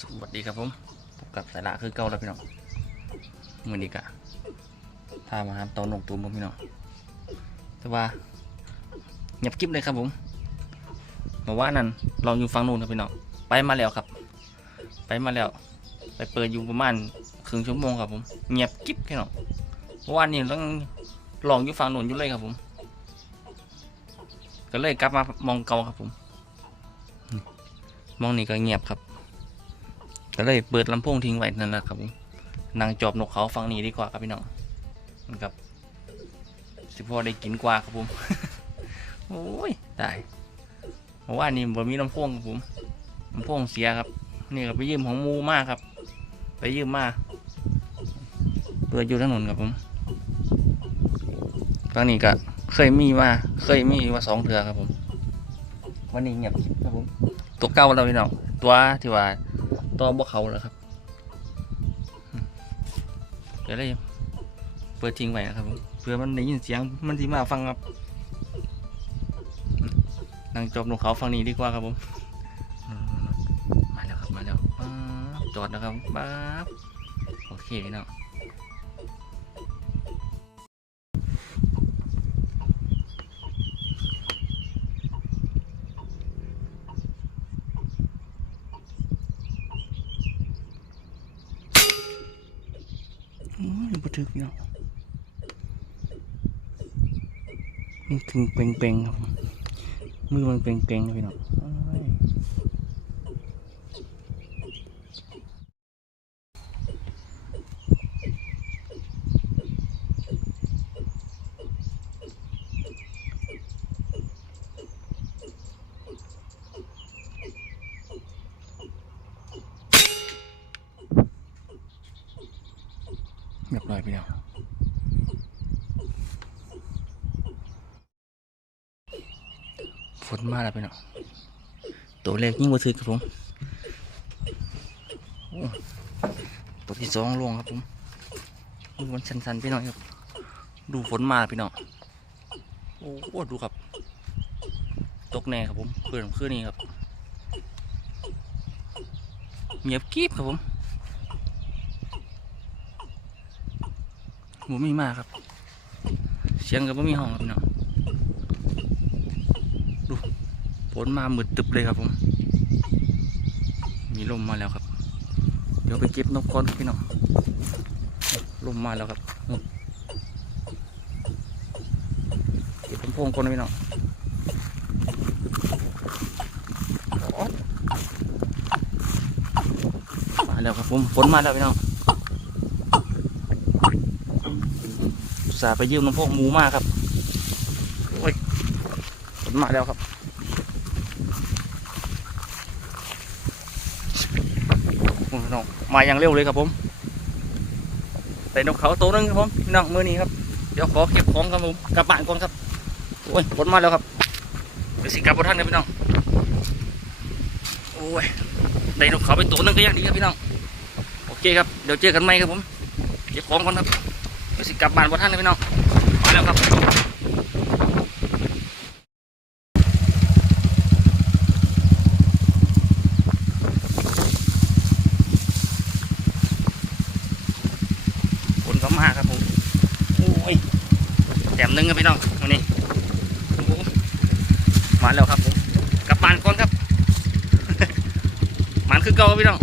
สวัสดีครับผมพบกับสายละคือเก่าแล้วพี่น้องมือนีกะพามาหาตาหนกตูมผมพี่น้องแต่ว่าเงียบกริบเลยครับผมมาว่านั่นลองอยู่ฟังนู่นครับพี่น้องไปมาแล้วครับ ไปมาแล้ว ไปเปิดอยู่ประมาณครึ่งชั่วโมงครับผมเงียบกริบพี่น้องเมื่อวานนี้ต้องลองอยู่ฟังนู่นอยู่เลยครับผม ก็เลยกลับมามองเก่าครับผมมองนี่ก็เงียบครับ ก็เลยเปิดลำโพงทิ้งไว้นั่นแหละครับผมนั่งจอบนกเขาฟังนี้ดีกว่าครับพี่น้องมันกับสิพอได้กินกว่าครับผมโอ้ยตายเพราะว่านี่บ่มีลำโพงครับผมลำโพงเสียครับ นี่ก็ไปยืมของมูมากครับ ไปยืมมาเปิดอยู่ถนนครับผมฟังนี้ก็เคยมีมาเคยมีมาสองเถื่อครับผม วันนี้เงียบคลิปครับผม ตัวเก่าแล้วพี่น้องตัวที่ว่า ตัวบ่เขาแล้วครับ เดี๋ยวเลยเปิดทิ้งไว้นะครับผมเพื่อมันได้ยินเสียงมันที่มาฟังครับนั่งจบนกเขาฟังนี้ดีกว่าครับผมมาแล้วครับมาแล้วจอดนะครับบ๊าบโอเคพี่น้อง บ่ถึกพี่น้องมันถึงเป่งๆครับมมือมันเป่งๆนะพี่น้อง เรียบร้อยไปแล้วฝนมาแล้วไปเนาะตัวเล็กยิ่งกว่าถือครับผมตัวที่สองลวงครับผมมือมันชันๆไปหน่อยครับดูฝนมาแล้วพี่น้องโอ้โหดูครับ ตกแน่ครับผมเพื่อนคืนนี้ครับเงียบกริบครับผม หมูมีมากครับ เสียงกับมีห้องครับพี่น้องดูฝนมาหมืดตึบเลยครับผม มีลมมาแล้วครับ เดี๋ยวไปเก็บนกก่อนครับพี่น้องลมมาแล้วครับนู่นเก็บพงก่อนพี่น้องโอ๊ยมาแล้วครับผมฝนมาแล้วพี่น้อง ตส่าห์ไปยืมน้ำพวกหมูมากครับโอ้ยฝนมาแล้วครับน้องมาอย่างเร็วเลยครับผมแต่นกเขาตัวนึงครับผมน้องมือนี้ครับเดี๋ยวขอเก็บของครับผมกลับบ้านก่อนครับโอ้ยฝนมาแล้วครับเดี๋ยวสิกลับท่านนะพี่น้องโอ้ยได้นกเขาไปตัวนึงก็ยังดีครับพี่น้องโอเคครับเดี๋ยวเจอกันใหม่ครับผมเก็บของก่อนครับ สิกลับบ้านบ่ท่านเลยพี่น้องมาแล้วครับฝนก็มาครับผมโอ้ยแถมหนึงครับพี่น้องวันนี้มาแล้วครับผมกลับบ้านก่อนครับมันคือเก่าพี่น้อง